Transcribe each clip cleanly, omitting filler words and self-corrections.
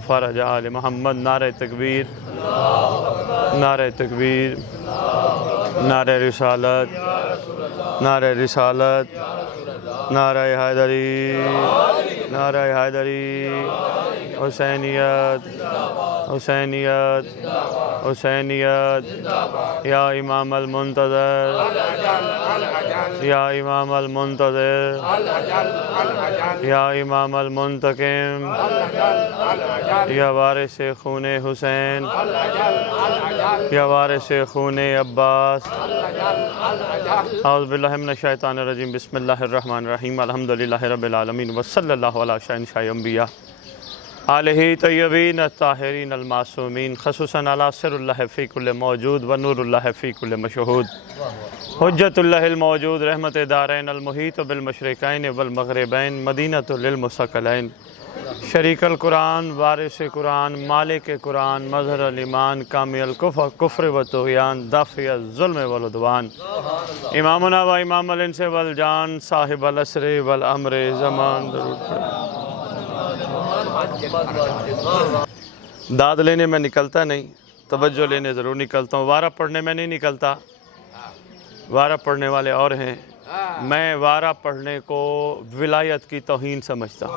फ़रज आल मोहम्मद। नारे तकबीर, नारे तकबीर, नारे रिसालत, नारे रिसालत, नारे हैदरी, नारे हैदरी, हुसैनियत, हुसैनियत, हुसैनियत। या इमाम अल मुंतज़र, या इमाम अल मुंतज़र, या इमाम अल मुंतकिम, या वारिस खूने हुसैन, या वारिस खूने अब्बास। औज़ु बिल्लाहि मिनश शैतानिर रजीम। बिस्मिल्लाहिर रहमानिर रहीम। अल्हम्दुलिल्लाहि रब्बिल आलमीन व सल्लल्लाहु अला शहंशाह अंबिया आलिहि तय्यबीन अत्ताहिरीन अल मासूमीन ख़ुसूसन अला सिर्रुल्लाहि फ़ी कुल्लि मौजूद व नूरुल्लाहि फ़ी कुल्लि मशहूद हुज्जतुल्लाहिल मौजूद रहमत दारैन अल मुहीत बिल मशरिकैन वल मग़रिबैन मदीनतुल लिल मुसक़लैन शरीकल कुरान वारिस कुरान मालिक कुरान मज़हर अल ईमान कामिल कुफ्र व तुग़यान दाफ़िअ ज़ुल्म वल उद्वान इमामुना व इमाम अल इंस वल जान साहिब अल असर वल अम्र ज़मान। दाद लेने में निकलता नहीं, तवज्जो लेने ज़रूर निकलता हूँ। वारा पढ़ने में नहीं निकलता, वारा पढ़ने वाले और हैं। मैं वारा पढ़ने को विलायत की तौहीन समझता हूँ।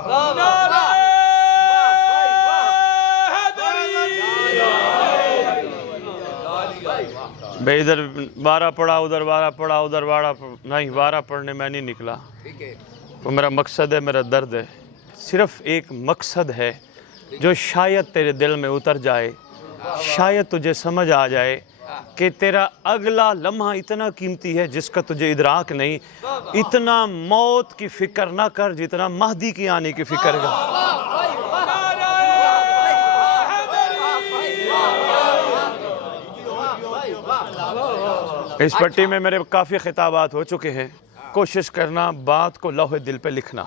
भाई इधर वारा पढ़ा, उधर वारा पढ़ा, उधर वारा नहीं, वारा पढ़ने में नहीं निकला। वो मेरा मकसद है, मेरा दर्द है। सिर्फ़ एक मकसद है जो शायद तेरे दिल में उतर जाए, शायद तुझे समझ आ जाए कि तेरा अगला लम्हा इतना कीमती है जिसका तुझे इदराक नहीं। इतना मौत की फ़िक्र ना कर जितना महदी की आने की फ़िक्र कर। इस पट्टी में मेरे काफ़ी खिताबात हो चुके हैं। कोशिश करना बात को लौहे दिल पे लिखना,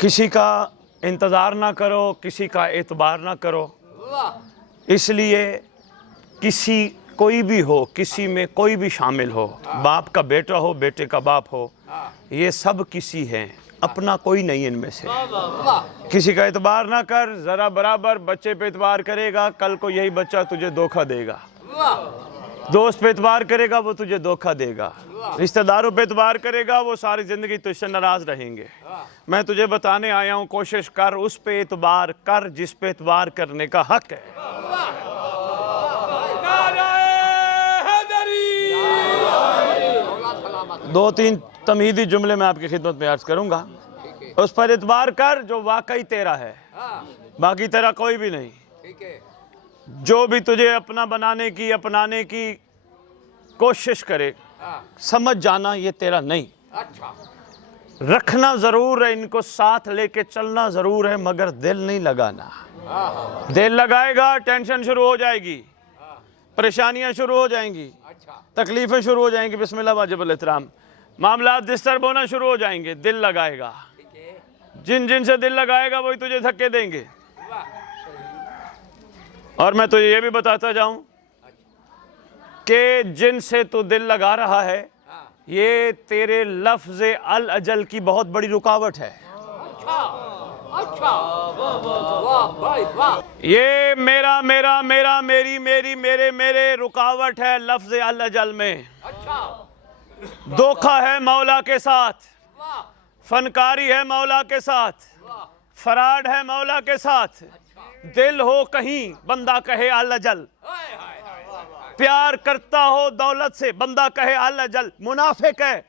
किसी का इंतज़ार ना करो, किसी का एतबार ना करो। इसलिए किसी कोई भी हो, किसी में कोई भी शामिल हो, बाप का बेटा हो, बेटे का बाप हो, ये सब किसी हैं, अपना कोई नहीं इनमें से। किसी का एतबार ना कर, ज़रा बराबर बच्चे पे एतबार करेगा, कल को यही बच्चा तुझे धोखा देगा। दोस्त पे एतबार करेगा, वो तुझे धोखा देगा। रिश्तेदारों पे एतबार करेगा, वो सारी ज़िंदगी तुझसे नाराज़ रहेंगे। मैं तुझे बताने आया हूँ, कोशिश कर उस पे एतबार कर जिस पे एतबार करने का हक है। दो तीन तमहीदी जुमले मैं आपकी खिदमत में अर्ज करूँगा। उस पर एतबार कर जो वाकई तेरा है, बाकी तेरा कोई भी नहीं। जो भी तुझे अपना बनाने की, अपनाने की कोशिश करे, समझ जाना ये तेरा नहीं। रखना ज़रूर है, इनको साथ लेके चलना ज़रूर है, मगर दिल नहीं लगाना। दिल लगाएगा टेंशन शुरू हो जाएगी, परेशानियां शुरू हो जाएंगी, तकलीफ़ें शुरू हो जाएंगी। बिस्मिल्लाह वाजिबुल एहतराम, मामलात डिस्टर्ब होना शुरू हो जाएंगे। दिल लगाएगा, जिन जिन से दिल लगाएगा वही तुझे धक्के देंगे। और मैं तुझे ये भी बताता जाऊं कि जिनसे तू दिल लगा रहा है, ये तेरे लफ्ज़ अल अजल की बहुत बड़ी रुकावट है। ये मेरा मेरा मेरा मेरी मेरी मेरे मेरे रुकावट है लफ्ज़ अल अजल में। धोखा है मौला के साथ, फनकारी है मौला के साथ, फराड है मौला के साथ। दिल हो कहीं बंदा कहे अल अजल, प्यार करता हो दौलत से बंदा कहे अल अजल, मुनाफिक है।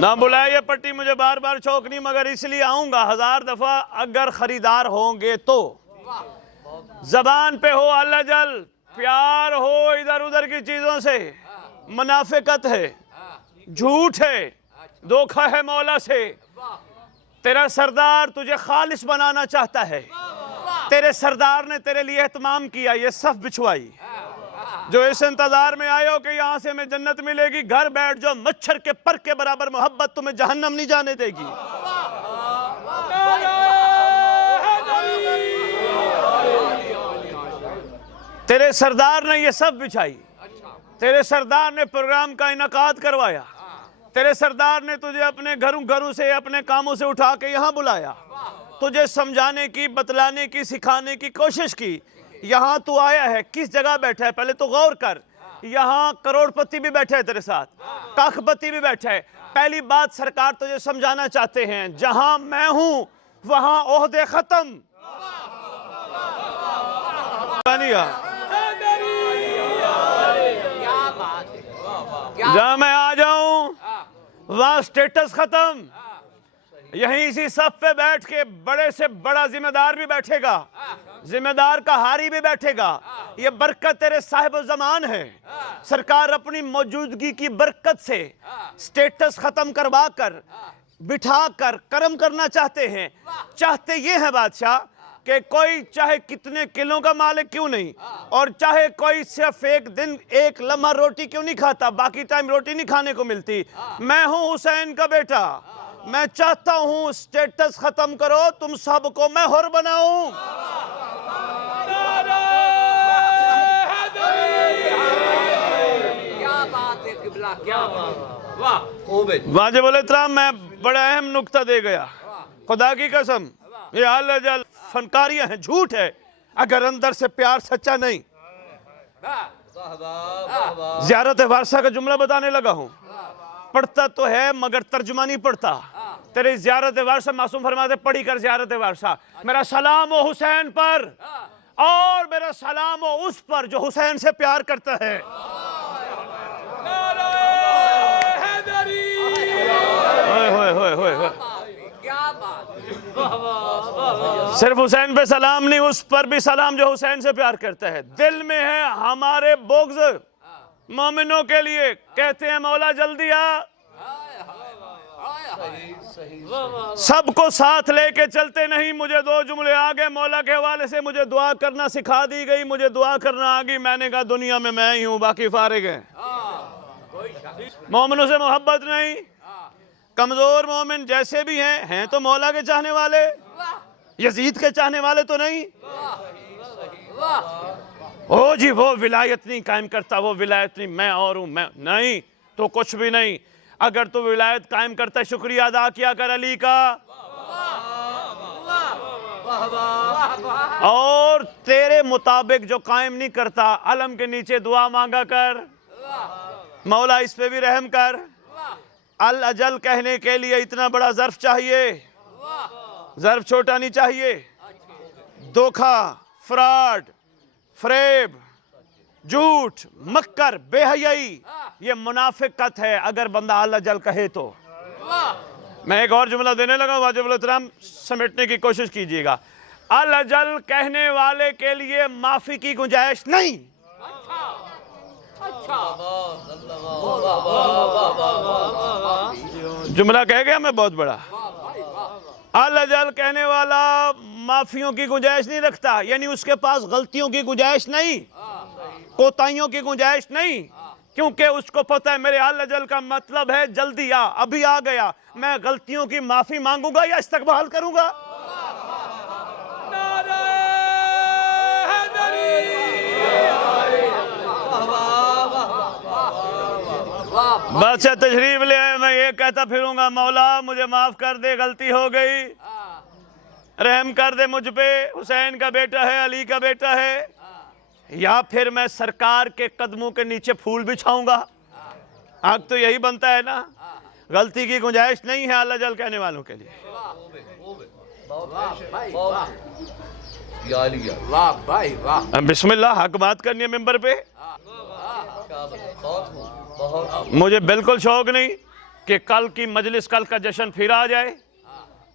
ना बुलाए ये पट्टी, मुझे बार बार शौक नहीं, मगर इसलिए आऊंगा 1000 दफा। अगर खरीदार होंगे तो जबान पे हो अल अजल, प्यार हो इधर उधर की चीजों से, मुनाफिकत है, झूठ है, धोखा है मौला से। तेरा सरदार तुझे खालिस बनाना चाहता है, तेरे सरदार ने तेरे लिए एहतमाम किया, ये सफ बिछवाई। जो इस इंतजार में आए हो कि यहाँ से हमें जन्नत मिलेगी, घर बैठ जाओ, मच्छर के पर के बराबर मोहब्बत तुम्हें जहन्नम नहीं जाने देगी। तेरे सरदार ने ये सब बिछाई, तेरे सरदार ने प्रोग्राम का इनकाद करवाया, तेरे सरदार ने तुझे अपने घरों से, अपने कामों से उठा के यहाँ बुलाया, तुझे समझाने की, बतलाने की, सिखाने की कोशिश की। यहाँ तू आया है, किस जगह बैठा है पहले तो गौर कर। यहाँ करोड़पति भी बैठे हैं तेरे साथ, लाखपति भी बैठा है। पहली बात सरकार तुझे समझाना चाहते हैं, जहां मैं हूं वहां ओहदे खत्म। जहां मैं आ जाऊं वहां स्टेटस खत्म। यहीं इसी सफ पे बैठ के बड़े से बड़ा जिम्मेदार भी बैठेगा, जिम्मेदार का हारी भी बैठेगा। ये बरकत तेरे साहिब ज़मान है। सरकार अपनी मौजूदगी की बरकत से स्टेटस खत्म करवा कर, बिठा कर करम करना चाहते हैं। चाहते ये है बादशाह कि कोई चाहे कितने किलों का मालिक क्यों नहीं, और चाहे कोई सिर्फ एक दिन एक लम्हा रोटी क्यों नहीं खाता, बाकी टाइम रोटी नहीं खाने को मिलती, मैं हूं हुसैन का बेटा। मैं चाहता हूं स्टेटस खत्म करो, तुम सबको मैं हुर बनाऊं। क्या बात है किबला, क्या बात। वाजिब अल एहतराम, मैं बड़ा अहम नुक्ता दे गया। खुदा की कसम, ये अल अजल फनकारियां हैं, झूठ है अगर अंदर से प्यार सच्चा नहीं। ज़ियारत वारसा का जुमला बताने लगा हूं। पढ़ता तो है मगर तर्जुमा नहीं पढ़ता। तेरी ज़ियारत वारसा मासूम फरमाते, पढ़ी कर ज़ियारत वारसा। मेरा सलाम हो हुसैन पर, और मेरा सलाम हो उस पर जो हुसैन से प्यार करता है। क्या बात। सिर्फ हुसैन पे सलाम नहीं, उस पर भी सलाम जो हुसैन से प्यार करता है। दिल में है हमारे बोग्ज़ मोमिनों के लिए, कहते हैं मौला जल्दी आ। सबको साथ लेके चलते नहीं। मुझे दो जुमले आ गए मौला के हवाले से, मुझे दुआ करना सिखा दी गई, मुझे दुआ करना आ गई। मैंने कहा दुनिया में मैं ही हूं, बाकी फारिग हैं। मोमिनों से मोहब्बत नहीं, कमजोर मोमिन जैसे भी हैं तो मौला के चाहने वाले, यजीद के चाहने वाले तो नहीं। ओ जी वो विलायत नहीं कायम करता, वो विलायत नहीं, मैं और हूं, मैं नहीं तो कुछ भी नहीं। अगर तू विलायत कायम करता, शुक्रिया अदा किया कर अली का। और तेरे मुताबिक जो कायम नहीं करता, अलम के नीचे दुआ मांगा कर, मौला इस पे भी रहम कर। अल अजल कहने के लिए इतना बड़ा ज़र्फ चाहिए, ज़र्फ छोटा नहीं चाहिए। धोखा, फ्रॉड, फरेब, झूठ, मक्कर, बेहयाई, ये मुनाफिकत है अगर बंदा अल अजल कहे तो। मैं एक और जुमला देने लगा, वाजिब अल एहतराम समेटने की कोशिश कीजिएगा। अल अजल कहने वाले के लिए माफी की गुंजाइश नहीं। जुमला कह गया मैं बहुत बड़ा। अल अजल कहने वाला माफियों की गुंजाइश नहीं रखता, यानी उसके पास गलतियों की गुंजाइश नहीं, कोताहियों की गुंजाइश नहीं, क्योंकि उसको पता है मेरे अल अजल का मतलब है जल्दी आ, अभी आ गया, मैं गलतियों की माफी मांगूंगा या इस्तकबाल करूंगा। बादशाह तशरीफ ले आए, मैं ये कहता फिरूंगा मौला मुझे माफ कर दे, गलती हो गई, रहम कर दे मुझ पे, हुसैन का बेटा है, अली का बेटा है। या फिर मैं सरकार के कदमों के नीचे फूल बिछाऊंगा। हक तो यही बनता है ना, गलती की गुंजाइश नहीं है अल अजल कहने वालों के लिए। वाह भाई वाह। बिस्मिल्लाह, हक बात करनी है मेंबर पे। मुझे बिल्कुल शौक नहीं कि कल की मजलिस, कल का जश्न फिर आ जाए।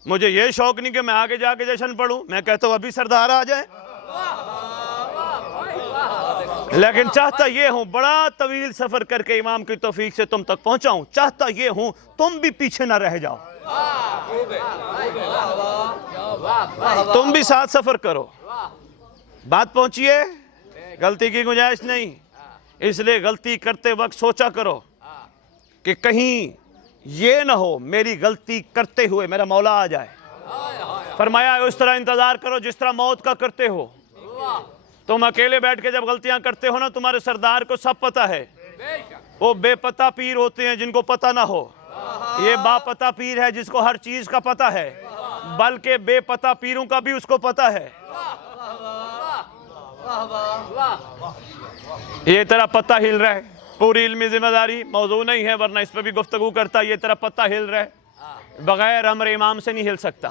मुझे ये शौक नहीं कि मैं आगे जाके जश्न पढ़ूं। मैं कहता हूं अभी सरदार आ जाए, लेकिन चाहता ये हूं बड़ा तवील सफर करके इमाम की तौफीक से तुम तक पहुंचाऊं। चाहता ये हूं तुम भी पीछे ना रह जाओ, तुम भी साथ सफर करो। बात पहुंचिए, गलती की गुंजाइश नहीं। इसलिए गलती करते वक्त सोचा करो कि कहीं ये ना हो मेरी गलती करते हुए मेरा मौला आ जाए। फरमाया उस तरह इंतजार करो जिस तरह मौत का करते हो। तुम अकेले बैठ के जब गलतियां करते हो ना, तुम्हारे सरदार को सब पता है। वो बेपता पीर होते हैं जिनको पता ना हो। ये बापता पीर है जिसको हर चीज का पता है, बल्कि बेपता पीरों का भी उसको पता है। ये तेरा पत्ता हिल रहा है, पूरी इल्मी जिम्मेदारी मौजू नहीं है वरना इस पर भी गुफ्तगू करता। ये तेरा पत्ता हिल रहा है, बगैर अमर इमाम से नहीं हिल सकता।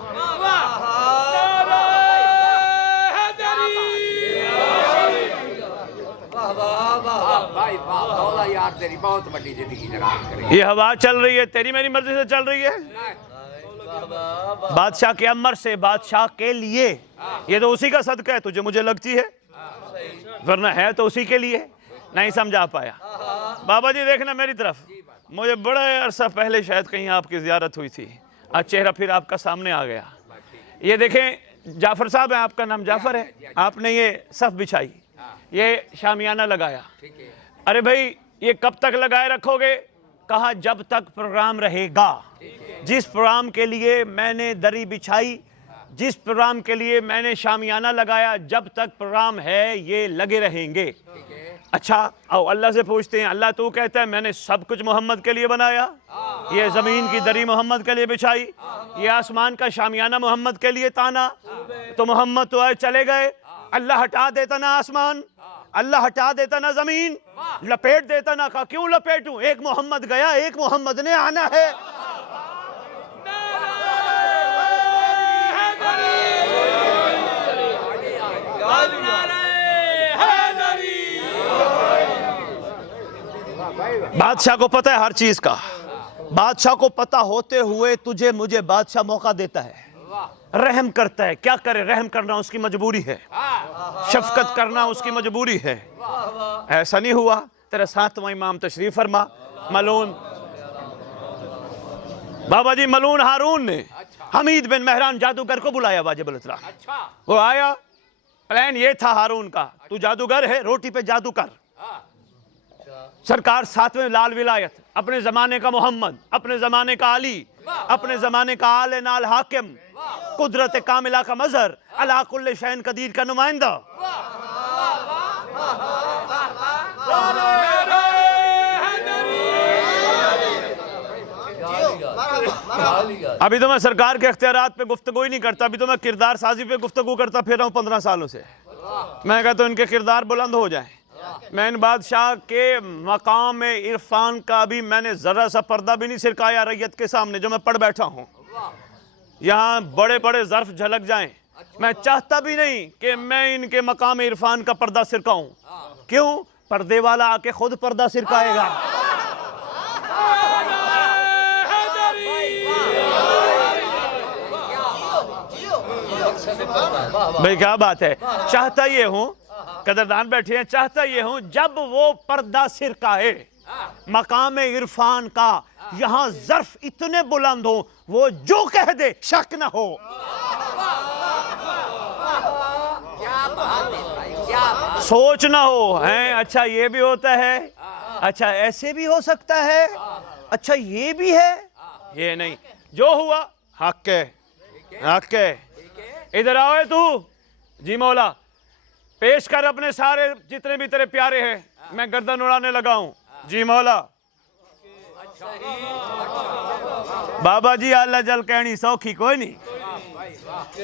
भाई वाह यार, तेरी बहुत बड़ी जिंदगी दराज करे। ये हवा चल रही है, तेरी मेरी मर्जी से चल रही है। बादशाह के अमर से, बादशाह के लिए। ये तो उसी का सदका है, तुझे मुझे लगती है, वरना है तो उसी के लिए। नहीं समझा पाया। बाबा जी देखना मेरी तरफ, मुझे बड़े अरसा पहले शायद कहीं आपकी ज़ियारत हुई थी, आज चेहरा फिर आपका सामने आ गया। ये देखें, जाफर साहब है, आपका नाम जाफर है, आपने ये सफ बिछाई, ये शामियाना लगाया। अरे भाई ये कब तक लगाए रखोगे? कहा जब तक प्रोग्राम रहेगा। जिस प्रोग्राम के लिए मैंने दरी बिछाई, जिस प्रोग्राम के लिए मैंने शामियाना लगाया, जब तक प्रोग्राम है ये लगे रहेंगे। अच्छा आओ अल्लाह से पूछते हैं, अल्लाह तू कहता है मैंने सब कुछ मोहम्मद के लिए बनाया, ये ज़मीन की दरी मोहम्मद के लिए बिछाई, ये आसमान का शामियाना मोहम्मद के लिए ताना, तो मोहम्मद तो आए चले गए, अल्लाह हटा देता ना आसमान, अल्लाह हटा देता ना ज़मीन, लपेट देता ना। कहा क्यों लपेटूं, एक मोहम्मद गया, एक मोहम्मद ने आना है। बादशाह को पता है हर चीज का, बादशाह को पता होते हुए तुझे मुझे बादशाह मौका देता है, रहम करता है। क्या करे, रहम करना उसकी मजबूरी है, शफकत करना उसकी मजबूरी है। ऐसा नहीं हुआ, तेरा 7वां इमाम तशरीफ फरमा, मलून बाबा जी, मलून हारून ने हमीद बिन मेहरान जादूगर को बुलाया वाजिबुल इत्तला। वो आया, प्लान ये था हारून का, तू जादूगर है, रोटी पे जादू कर। सरकार 7वें लाल विलायत, अपने जमाने का मोहम्मद, अपने जमाने का अली, अपने जमाने का आले नाल हाकिम, कुदरत कामिला का मजहर, अला कुल्ले शैन कदीर का नुमाइंदा। अभी तो मैं सरकार के इख्तियारात पे गुफ्तगू ही नहीं करता, अभी तो मैं किरदार साजी पे गुफ्तगू करता फिर रहा हूँ 15 सालों से। मैं कहता हूँ इनके किरदार बुलंद हो जाए। मैं इन बादशाह के मकाम इरफान का भी मैंने जरा सा पर्दा भी नहीं सिरकाया रैयत के सामने, जो मैं पढ़ बैठा हूँ। यहाँ बड़े बड़े ज़र्फ झलक जाएं, मैं चाहता भी नहीं कि मैं इनके मकाम इरफान का पर्दा सिरकाऊं। क्यों? पर्दे वाला आके खुद पर्दा सिरकाएगा। भाई क्या बात है। चाहता ये हूं, कदरदान बैठे हैं, चाहता ये हूं जब वो पर्दा सिरकाए मकाम इरफान का, यहां ज़र्फ इतने बुलंद हो, वो जो कह दे शक ना हो। सोच ना हो, हैं अच्छा ये भी होता है, अच्छा ऐसे भी हो सकता है, अच्छा ये भी है, ये नहीं, जो हुआ हक है, हक है। इधर आओ तू, जी मौला, पेश कर अपने सारे जितने भी तेरे प्यारे हैं, मैं गर्दन उड़ाने लगा हूं। जी मौला। बाबा जी अल्लाह जल कहनी सौखी कोई नहीं।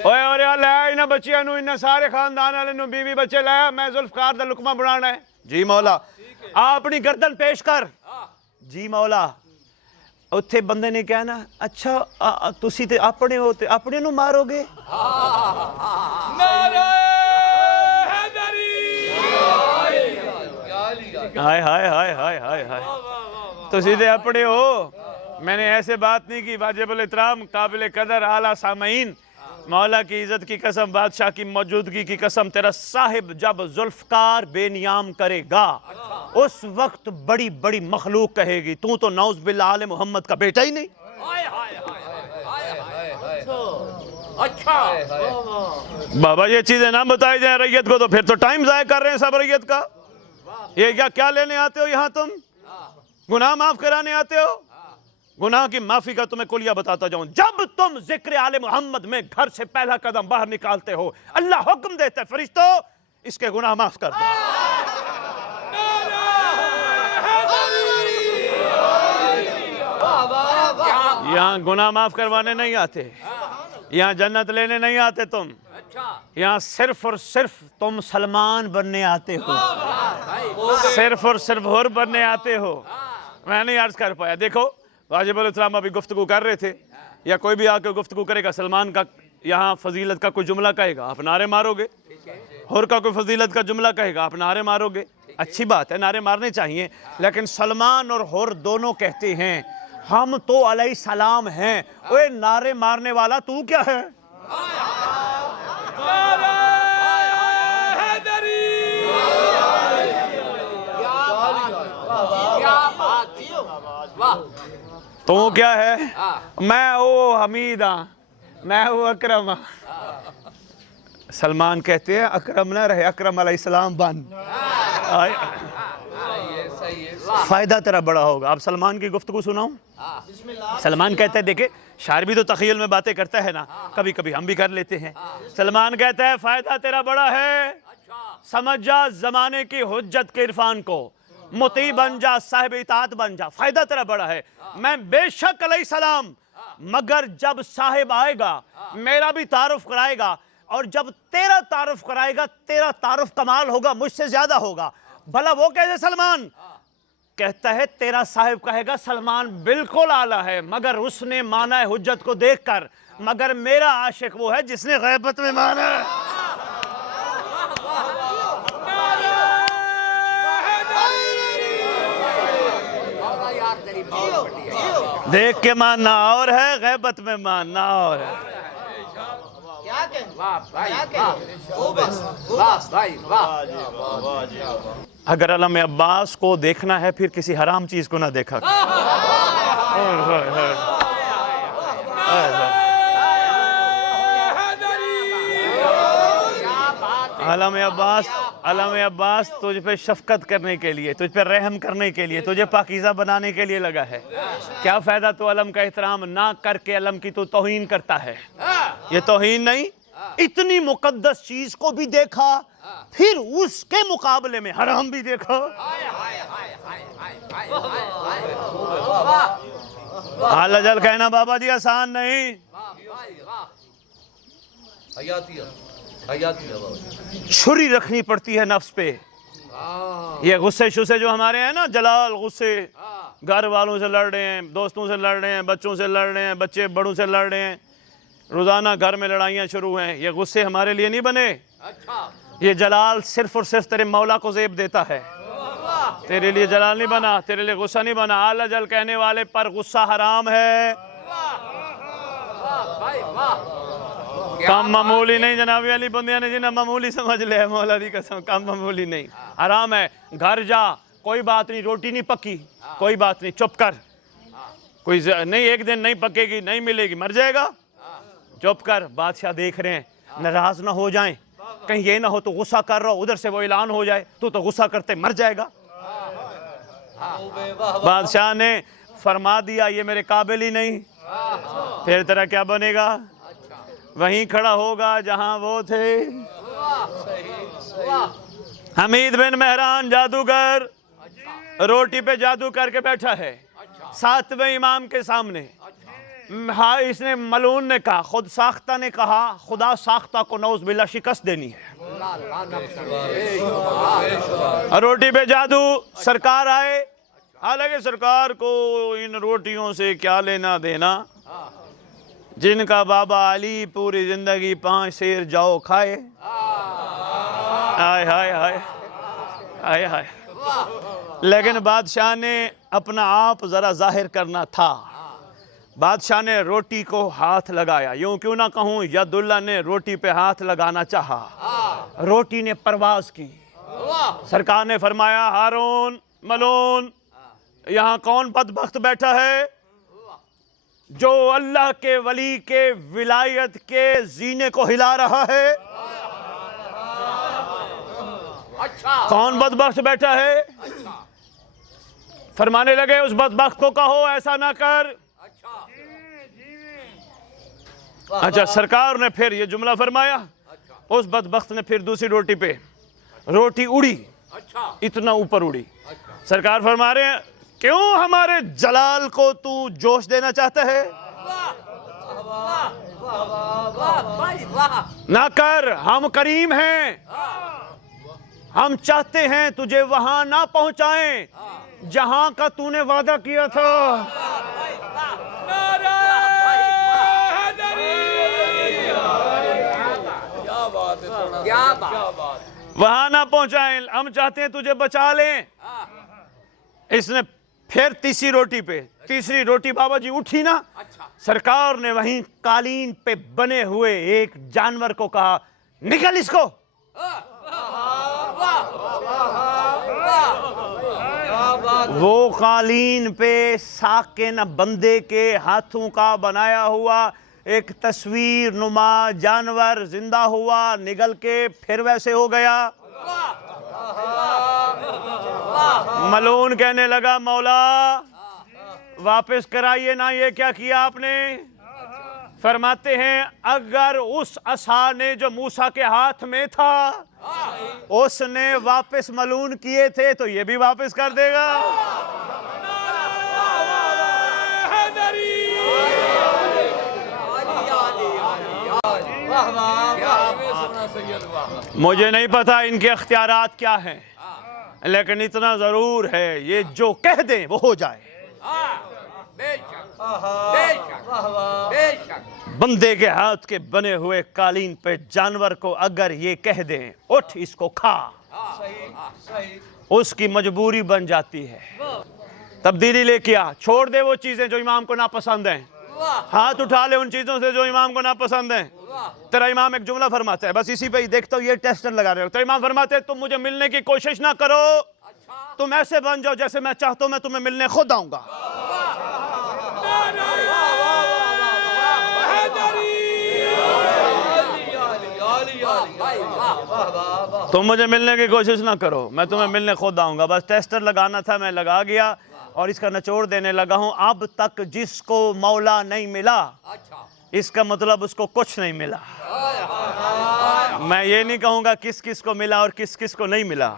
ओए और लै इन्हां बच्चियां नूं, इन्हां सारे खानदान वाले नूं बीवी बच्चे लै, मैं जुल्फकार दा लुकमा बनाना है। जी मौला। आ अपनी गर्दन पेश कर। जी मौला। उत्थे बंदे ने कहना, अच्छा तुसी ते अपने हो ते अपने नूं मारोगे। हाय हाय हाय हाय हाय हाय, तुसी ते अपने हो। मैंने ऐसे बात नहीं की। वाजिबुल इहतराम काबिल कदर आला सामईन, मौला की इज्जत की कसम, बादशाह की मौजूदगी की कसम, तेरा साहिब जब जुल्फकार बेनियाम करेगा उस वक्त बड़ी बड़ी मखलूक कहेगी तू तो नौज बिल्लाह आले मोहम्मद का बेटा ही नहीं। अच्छा बाबा ये चीजें ना बताई जाए रैयत को तो फिर तो टाइम जाया कर रहे हैं सब रैयत का। ये क्या लेने आते हो यहाँ तुम? गुनाह माफ कराने आते हो? गुनाह की माफी का तुम्हें कुलिया बताता जाऊं। जब तुम जिक्र आले मोहम्मद में घर से पहला कदम बाहर निकालते हो, अल्लाह हुक्म देता है फरिश्तों इसके गुनाह माफ कर दो। यहाँ गुनाह माफ करवाने नहीं आते, यहाँ जन्नत लेने नहीं आते तुम, यहाँ सिर्फ और सिर्फ तुम सलमान बनने आते हो, सिर्फ और सिर्फ हुर बनने आते हो। मैं नहीं अर्ज कर पाया। देखो वाजिबुल इस्लाम अभी गुफ्तगू कर रहे थे, या कोई भी आके गुफ्तगू करेगा सलमान का यहाँ फजीलत का कोई जुमला कहेगा, आप नारे मारोगे। हुर का कोई फजीलत का जुमला कहेगा, आप नारे मारोगे। अच्छी बात है, नारे मारने चाहिए, लेकिन सलमान और हुर दोनों कहते हैं हम तो अलैहि सलाम हैं। ओए नारे मारने वाला तू क्या है? तू क्या है? मैं वो हमीद हाँ, मैं वो अकरम हाँ। सलमान कहते हैं अकरम ना रहे, अकरम अलैहिस्सलाम बन, फायदा तेरा बड़ा होगा। अब सलमान की गुफ्तगू सुनाऊं। सलमान कहता है, देखे शायर भी तो तखय्युल में बातें करता है ना, कभी कभी हम भी कर लेते हैं। सलमान कहता है फायदा तेरा बड़ा है, समझ जा जमाने की हुज्जत के इरफान को, मुती बन जा, साहिब इताअत बन जा, फायदा तेरा बड़ा है। मैं बेशक अलैहिस्सलाम, मगर जब साहिब आएगा मेरा भी तारुफ कराएगा, और जब तेरा तारुफ कराएगा तेरा तारुफ कमाल होगा, मुझसे ज्यादा होगा। भला वो कैसे? सलमान कहता है तेरा साहिब कहेगा सलमान बिल्कुल आला है, मगर उसने माना है हुज्जत को देखकर, मगर मेरा आशिक वो है जिसने गैबत में माना है। देख के मानना और है, गैबत में मानना और है। अगर अलम अब्बास को देखना है फिर किसी हराम चीज को ना देखा। अलम अब्बास तुझ पे शफकत करने के लिए, तुझ पे रहम करने के लिए, तुझे पाकीज़ा बनाने के लिए लगा है। क्या फायदा तो अलम का एहतराम ना करके अलम की तो तौहीन करता है। ये तौहीन नहीं, इतनी मुकद्दस चीज को भी देखा, फिर उसके मुकाबले में हराम भी देखा। आला जल कहना बाबा जी आसान नहीं। छुरी रखनी पड़ती है नफ्स पे। ये गुस्से शुस्से जो हमारे हैं ना, जलाल गुस्से, घर वालों से लड़ रहे हैं, दोस्तों से लड़ रहे हैं, बच्चों से लड़ रहे हैं, बच्चे बड़ों से लड़ रहे हैं, रोजाना घर में लड़ाइयाँ शुरू हैं। ये गुस्से हमारे लिए नहीं बने। ये जलाल सिर्फ और सिर्फ तेरे मौला को ज़ेब देता है, तेरे लिए जलाल नहीं बना, तेरे लिए गुस्सा नहीं बना। आला जल कहने वाले पर गुस्सा हराम है, कम मामूली नहीं। जनाबी अली बंदिया ने जिन्हें मामूली समझ ले, मौला दी कसम, कम मामूली नहीं, हराम है। घर जा, कोई बात नहीं, रोटी नहीं पकी, कोई बात नहीं, चुप कर। कोई नहीं, एक दिन नहीं पकेगी, नहीं मिलेगी, मर जाएगा, चुप कर। बादशाह देख रहे हैं, नाराज ना हो जाएं, कहीं ये ना हो तो गुस्सा कर रहा हो, उधर से वो ऐलान हो जाए तो गुस्सा करते मर जाएगा। बादशाह ने फरमा दिया ये मेरे काबिल ही नहीं, फिर तेरा क्या बनेगा? वहीं खड़ा होगा जहां वो थे। हमीद बिन मेहरान जादूगर रोटी पे जादू करके बैठा है 7वें इमाम के सामने। हाँ, इसने मलून ने कहा, खुद साख्ता ने कहा खुदा साख्ता को नौज बिल्ला शिकस्त देनी है। रोटी पे जादू, सरकार आए। हालांकि सरकार को इन रोटियों से क्या लेना देना, जिनका बाबा अली पूरी जिंदगी 5 शेर जाओ खाए। हाय हाय हाय हाय हाय। लेकिन बादशाह ने अपना आप जरा जाहिर करना था। बादशाह ने रोटी को हाथ लगाया, यूं क्यों ना कहूं, यदुल्ला ने रोटी पे हाथ लगाना चाहा, रोटी ने परवाज की। सरकार ने फरमाया हारून मलून, यहाँ कौन बदबख्त बैठा है जो अल्लाह के वली के विलायत के जीने को हिला रहा है? कौन बदबख्त बैठा है? फरमाने लगे उस बदबख्त को कहो ऐसा ना कर। अच्छा, सरकार ने फिर ये जुमला फरमाया। उस बदबख्त ने फिर दूसरी रोटी पे, रोटी उड़ी, इतना ऊपर उड़ी। सरकार फरमा रहे हैं क्यों हमारे जलाल को तू जोश देना चाहता है? ना कर, हम करीम हैं, हम चाहते हैं तुझे वहां ना पहुंचाएं जहां का तूने वादा किया था। वहां ना पहुंचाएं, हम चाहते हैं तुझे बचा लें। इसने फिर तीसरी रोटी बाबा जी उठी ना, सरकार ने वहीं कालीन पे बने हुए एक जानवर को कहा, निकल इसको। वो कालीन पे साकिन बंदे के हाथों का बनाया हुआ एक तस्वीर नुमा जानवर जिंदा हुआ, निगल के फिर वैसे हो गया। मलून कहने लगा, मौला वापस कराइए ना, ये क्या किया आपने? फरमाते हैं, अगर उस असा ने जो मूसा के हाथ में था उसने वापस मलून किए थे तो ये भी वापस कर देगा। मुझे नहीं पता इनके अख्तियारात क्या हैं, लेकिन इतना जरूर है ये जो कह दें वो हो जाए। बंदे के हाथ के बने हुए कालीन पे जानवर को अगर ये कह दें उठ इसको खा, उसकी मजबूरी बन जाती है। तब्दीली लेके आ, छोड़ दे वो चीजें जो इमाम को नापसंद हैं, हाथ उठा ले उन चीजों से जो इमाम को नापसंद हैं। तेरा इमाम एक जुमला फरमाता है, बस इसी पे ही देखता हूँ ये टेस्टर लगा रहे हो। तेरा इमाम फरमाते हैं, तुम मुझे मिलने की कोशिश ना करो, तुम ऐसे बन जाओ जैसे मैं चाहता हूं, मैं तुम्हें मिलने खुद आऊंगा। तुम मुझे मिलने की कोशिश ना करो, मैं तुम्हें मिलने खुद आऊंगा। बस टेस्टर लगाना था, मैं लगा गया और इसका निचोड़ देने लगा हूं। अब तक जिसको मौला नहीं मिला इसका मतलब उसको कुछ नहीं मिला। मैं ये नहीं कहूंगा किस किस को मिला और किस किस को नहीं मिला,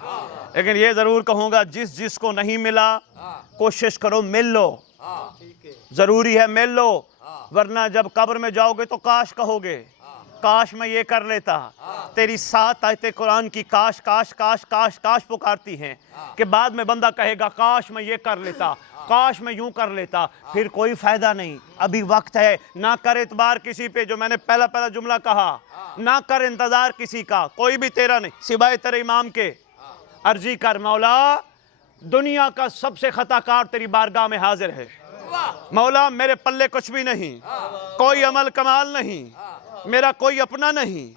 लेकिन ये जरूर कहूंगा जिस जिसको नहीं मिला कोशिश करो मिल लो, जरूरी है मिल लो, वरना जब कब्र में जाओगे तो काश कहोगे, काश मैं ये कर लेता। तेरी 7 आयतें कुरान की काश काश काश काश काश पुकारती हैं कि बाद में बंदा कहेगा काश मैं ये कर लेता, काश मैं यूं कर लेता। फिर कोई फायदा नहीं, अभी वक्त है। ना कर एतबार किसी पे, जो मैंने पहला जुमला कहा, ना कर इंतजार किसी का, कोई भी तेरा नहीं सिवाय तेरे इमाम के। अर्जी कर, मौला दुनिया का सबसे खताकार तेरी बारगाह में हाजिर है। मौला मेरे पल्ले कुछ भी नहीं, कोई अमल कमाल नहीं, मेरा कोई अपना नहीं,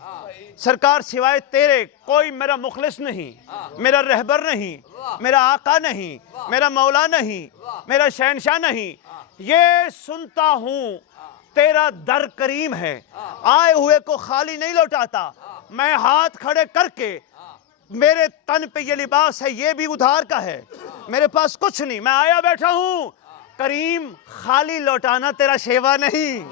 सरकार सिवाय तेरे कोई मेरा मुखलिस नहीं, मेरा रहबर नहीं, मेरा आका नहीं, मेरा मौला नहीं, मेरा शहनशाह नहीं। ये सुनता हूँ तेरा दर करीम है, आए हुए को खाली नहीं लौटाता। मैं हाथ खड़े करके, मेरे तन पे ये लिबास है ये भी उधार का है, मेरे पास कुछ नहीं, मैं आया बैठा हूँ। करीम खाली लौटाना तेरा शेवा नहीं।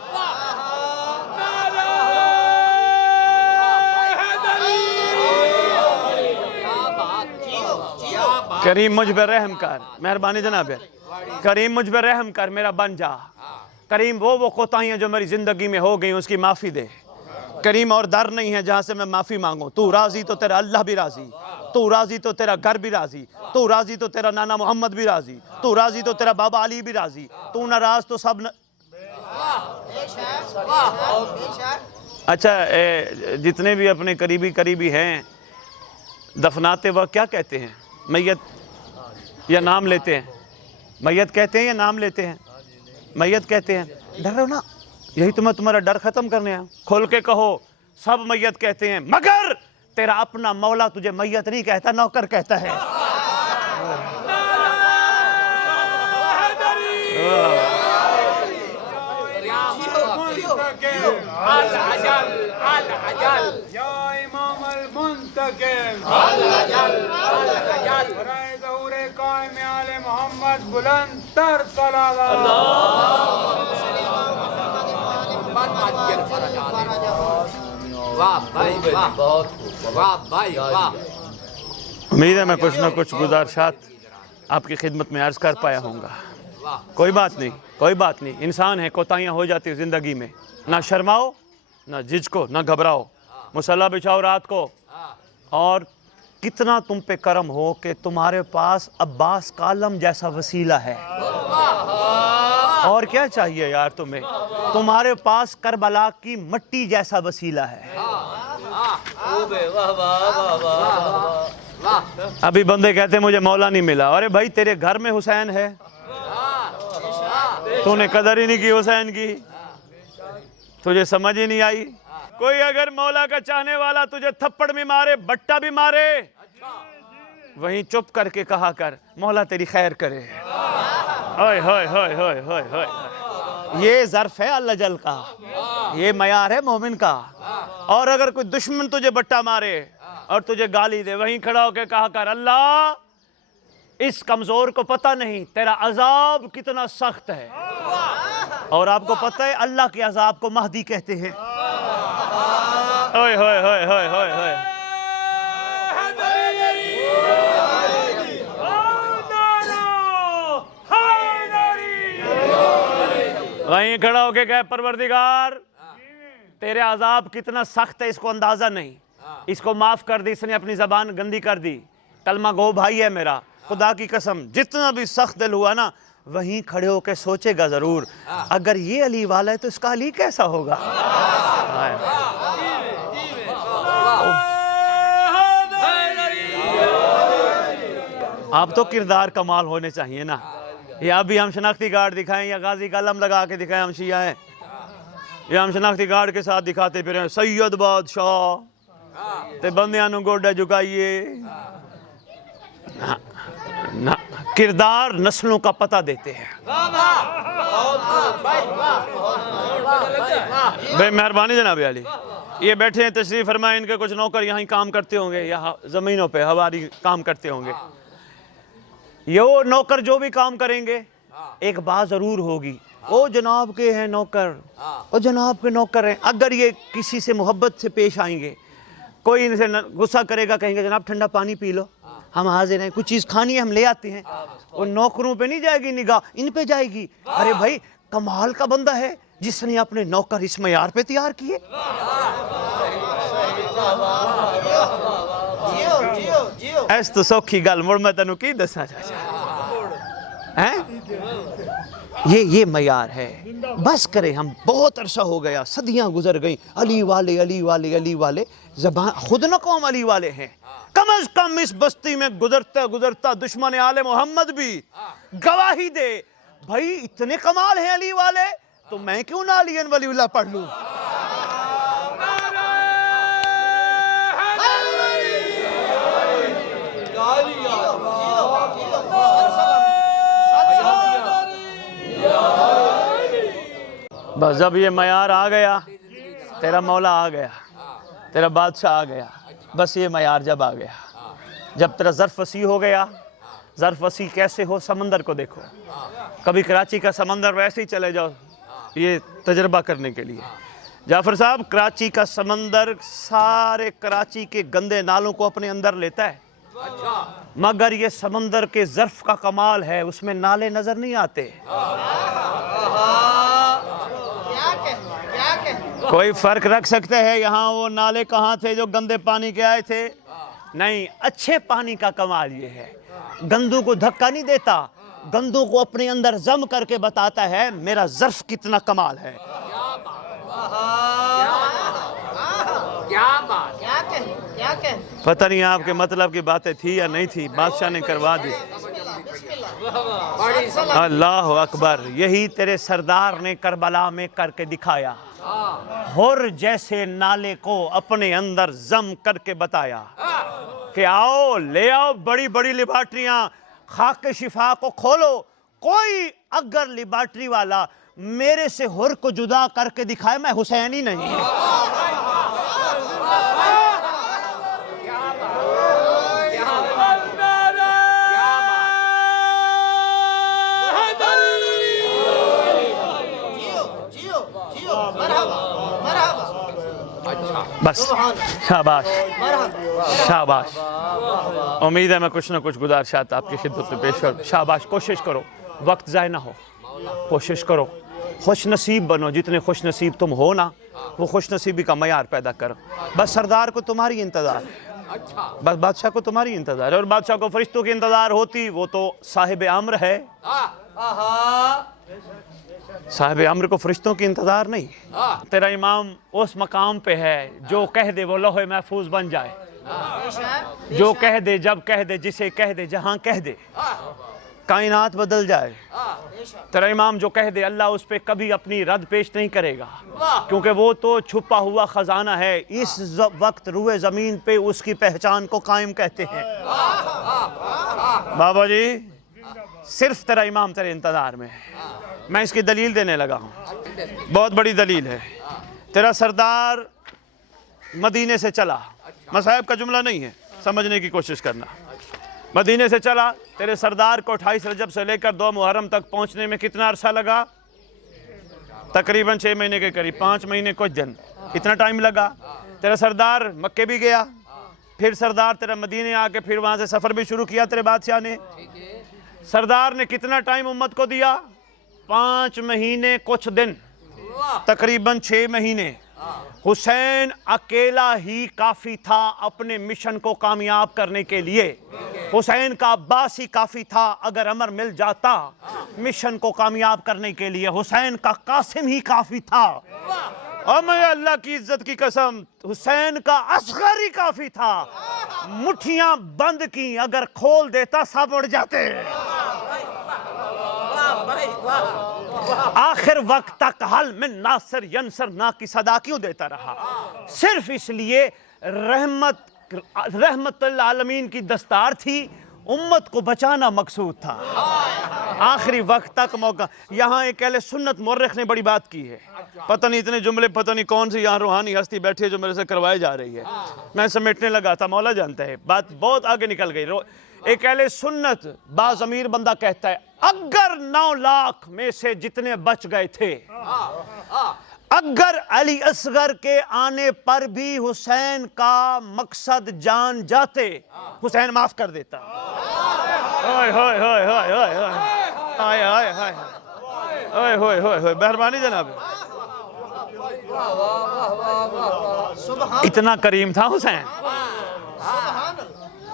करीम मुझ पर रहम कर, मेहरबानी जनाब, करीम मुझ पर रहम कर, मेरा बन जा। करीम वो कोताहियां जो मेरी जिंदगी में हो गई उसकी माफी दे। करीम और दर नहीं है जहां से मैं माफी मांगू। तू राजी तो तेरा अल्लाह भी राजी, तू राजी तो तेरा घर भी राजी, तू राजी तो तेरा नाना मोहम्मद भी राजी, तू राजी तो तेरा बाबा अली भी राजी, तू नाराज तो सब न... अच्छा जितने भी अपने करीबी हैं दफनाते वक्त क्या कहते हैं? मैयत या नाम लेते हैं? मैयत कहते हैं या नाम लेते हैं? मैयत कहते हैं। डर रहे हो ना, यही तो मैं तुम्हारा डर खत्म करने आया। खोल के कहो, सब मैयत कहते हैं, मगर तेरा अपना मौला तुझे मैयत नहीं कहता, नौकर कहता है। उम्मीद है मैं कुछ ना कुछ गुजारिशात आपकी खिदमत में अर्ज़ कर पाया हूँगा। कोई बात नहीं, कोई बात नहीं, इंसान है, कोताहियाँ हो जाती है ज़िंदगी में। ना शर्माओ, ना झिझको, ना घबराओ, मुसल्ला बिछाओ रात को। और कितना तुम पे करम हो कि तुम्हारे पास अब्बास कालम जैसा वसीला है। और क्या चाहिए यार तुम्हें? तुम्हारे पास करबला की मट्टी जैसा वसीला है। अभी बंदे कहते मुझे मौला नहीं मिला। अरे भाई तेरे घर में हुसैन है, तूने कदर ही नहीं की हुसैन की, तुझे समझ ही नहीं आई। कोई अगर मौला का चाहने वाला तुझे थप्पड़ भी मारे, बट्टा भी मारे, वहीं चुप करके कहा कर मौला तेरी खैर करे। होय होय होय होय होय होय। ये ज़र्फ है अल्लाह जल का, ये मयार है मोमिन का। और अगर कोई दुश्मन तुझे बट्टा मारे और तुझे गाली दे, वहीं खड़ा होकर कहा कर अल्लाह इस कमजोर को पता नहीं तेरा अजाब कितना सख्त है। और आपको पता है अल्लाह के अजाब को महदी कहते हैं। होय होय होय होय होय होय। वहीं खड़ा होके कहे परवरदिगार तेरे अजाब कितना सख्त है, इसको अंदाजा नहीं, इसको माफ कर दी, इसने अपनी जबान गंदी कर दी, कलमा गो भाई है मेरा, खुदा की कसम जितना भी सख्त दिल हुआ ना, वहीं खड़े होके सोचेगा जरूर अगर ये अली वाला है तो इसका अली कैसा होगा। आप तो किरदार कमाल होने चाहिए ना। या भी हम शनाख्ती कार्ड दिखाएं या गाजी का अलम लगा के दिखाएं, हम शिया हैं, या हम शनाख्ती कार्ड के साथ दिखाते फिर सैयद बादशाह ते बंदियां नूं गोडे झुकाइए ना, ना, किरदार नस्लों का पता देते हैं। भाई मेहरबानी जनाब अली, ये बैठे हैं तशरीफ फरमाए, इनके कुछ नौकर यहाँ काम करते होंगे या जमीनों पे हवारी काम करते होंगे। ये वो नौकर जो भी काम करेंगे एक बात जरूर होगी, ओ जनाब के हैं नौकर, ओ जनाब के नौकर हैं। अगर ये किसी से मोहब्बत से पेश आएंगे, कोई इनसे गुस्सा करेगा, कहेंगे जनाब ठंडा पानी पी लो, हम हाजिर हैं, कुछ चीज़ खानी है हम ले आते हैं। वो नौकरों पे नहीं जाएगी निगाह, इन पे जाएगी। अरे भाई कमाल का बंदा है जिसने अपने नौकर इस मयार पे तैयार किए। ऐस तो सौखी गल मुड़ मैं तेनू की दसा हैं। ये मयार है। बस करे हम, बहुत अरसा हो गया, सदियां गुजर गई, अली वाले अली वाले अली वाले, ज़बान खुद न कौम अली वाले हैं। कम अज कम इस बस्ती में गुजरता गुजरता दुश्मन आले मोहम्मद भी गवाही दे भाई इतने कमाल हैं अली वाले, तो मैं क्यों ना अली वलीउल्लाह पढ़ लूं। बस जब ये मयार आ गया, तेरा मौला आ गया, तेरा बादशाह आ गया, बस ये मयार जब आ गया, जब तेरा ज़र्फ़ वसी हो गया। ज़र्फ़ वसी कैसे हो, समंदर को देखो, कभी कराची का समंदर वैसे ही चले जाओ ये तजर्बा करने के लिए। जाफ़र साहब कराची का समंदर सारे कराची के गंदे नालों को अपने अंदर लेता है, मगर ये समंदर के ज़र्फ़ का कमाल है, उसमें नाले नज़र नहीं आते। कोई फ़र्क रख सकते हैं यहाँ वो नाले कहाँ थे जो गंदे पानी के आए थे? नहीं, अच्छे पानी का कमाल ये है, गंदों को धक्का नहीं देता, गंदों को अपने अंदर जम करके बताता है मेरा ज़र्फ़ कितना कमाल है। पता नहीं आपके मतलब की बातें थी या नहीं थी, बादशाह ने करवा दी। अल्लाह अकबर, यही तेरे सरदार ने करबला में करके दिखाया। हुर जैसे नाले को अपने अंदर जम करके बताया कि आओ ले आओ बड़ी बड़ी लिबार्ट्रियां, खाक शिफा को खोलो। कोई अगर लिबार्ट्री वाला मेरे से हुर को जुदा करके दिखाए, मैं हुसैन ही नहीं। बस शाबाश शाबाश। उम्मीद है मैं कुछ ना कुछ गुजारिशात आपकी खिदमत में पेश करूँ। शाबाश, कोशिश करो वक्त ज़ाय ना हो, कोशिश करो, खुश नसीब बनो। जितने खुश नसीब तुम हो ना, वो खुश नसीबी का मयार पैदा करो। बस सरदार को तुम्हारी इंतज़ार है, बस बादशाह को तुम्हारी इंतज़ार है। और बादशाह को फरिश्तों की इंतज़ार होती, वो तो साहिब अम्र है। साहिब अम्र को फरिश्तों की इंतज़ार नहीं। तेरा इमाम उस मकाम पे है जो कह दे वो लौहे महफूज बन जाए, जो कह दे जब कह दे जिसे कह दे जहां कह दे कायनात बदल जाए। तेरा इमाम जो कह दे अल्लाह उस पे कभी अपनी रद्द पेश नहीं करेगा, क्योंकि वो तो छुपा हुआ खजाना है। इस वक्त रुए ज़मीन पे उसकी पहचान को कायम कहते हैं। बाबा जी सिर्फ तेरा इमाम तेरे इंतज़ार में है। मैं इसकी दलील देने लगा हूँ, बहुत बड़ी दलील है। तेरा सरदार मदीने से चला, मसाहिब का जुमला नहीं है, समझने की कोशिश करना। मदीने से चला, तेरे सरदार को 28 रजब से लेकर 2 मुहर्रम तक पहुंचने में कितना अरसा लगा? तकरीबन 6 महीने के करीब, 5 महीने कुछ दिन, इतना टाइम लगा। तेरा सरदार मक्के भी गया, फिर सरदार तेरा मदीने आके फिर वहां से सफर भी शुरू किया। तेरे बादशाह ने, सरदार ने कितना टाइम उम्मत को दिया? 5 महीने कुछ दिन, तकरीबन 6 महीने। हुसैन अकेला ही काफी था अपने मिशन को कामयाब करने के लिए। हुसैन का अब्बास ही काफी था अगर अमर मिल जाता मिशन को कामयाब करने के लिए। हुसैन का कासिम ही काफी था। और मैं अल्लाह की इज्जत की कसम, हुसैन का असगर ही काफी था। मुट्ठियां बंद की, अगर खोल देता सब उड़ जाते। आखिर वक्त तक हल में नासर यनसर ना की सदा क्यों देता रहा? सिर्फ इसलिए रहमतुल आलमीन की दस्तार थी, उम्मत को बचाना मकसूद था। आखिरी वक्त तक मौका। यहाँ एक अहले सुन्नत मुर्रिख ने बड़ी बात की है। पता नहीं इतने जुमले, पता नहीं कौन सी यहाँ रूहानी हस्ती बैठी है जो मेरे से करवाई जा रही है। मैं समेटने लगा था, मौला जानता है, बात बहुत आगे निकल गई। एक अहले सुन्नत बाज़मीर बंदा कहता है, अगर 9 लाख में से जितने बच गए थे, अगर अली असगर के आने पर भी हुसैन का मकसद जान जाते, हुसैन माफ कर देता। ओए होए होए होए होए होए हाय हाय हाय ओए होए होए होए, मेहरबानी जनाब। इतना करीम था हुसैन।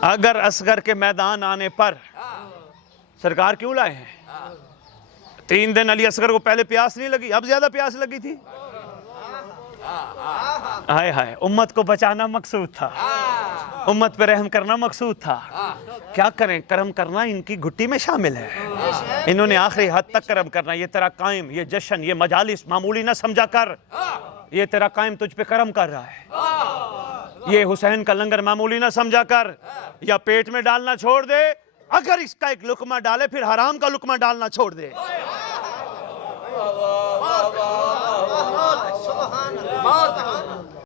अगर असगर के मैदान आने पर सरकार क्यों लाए हैं? 3 दिन अली असगर को पहले प्यास नहीं लगी, अब ज्यादा प्यास लगी थी। हाय हाय, उम्मत को बचाना मकसूद था, उम्मत पे रहम करना मकसूद था। क्या करें, करम करना इनकी घुट्टी में शामिल है। इन्होंने आखिरी हद तक करम करना। ये तेरा कायम, ये जश्न, ये मजालिस मामूली ना समझा कर। ये तेरा कायम तुझ पे करम कर रहा है। ये हुसैन का लंगर मामूली ना समझा कर, या पेट में डालना छोड़ दे। अगर इसका एक लुकमा डाले फिर हराम का लुकमा डालना छोड़ दे।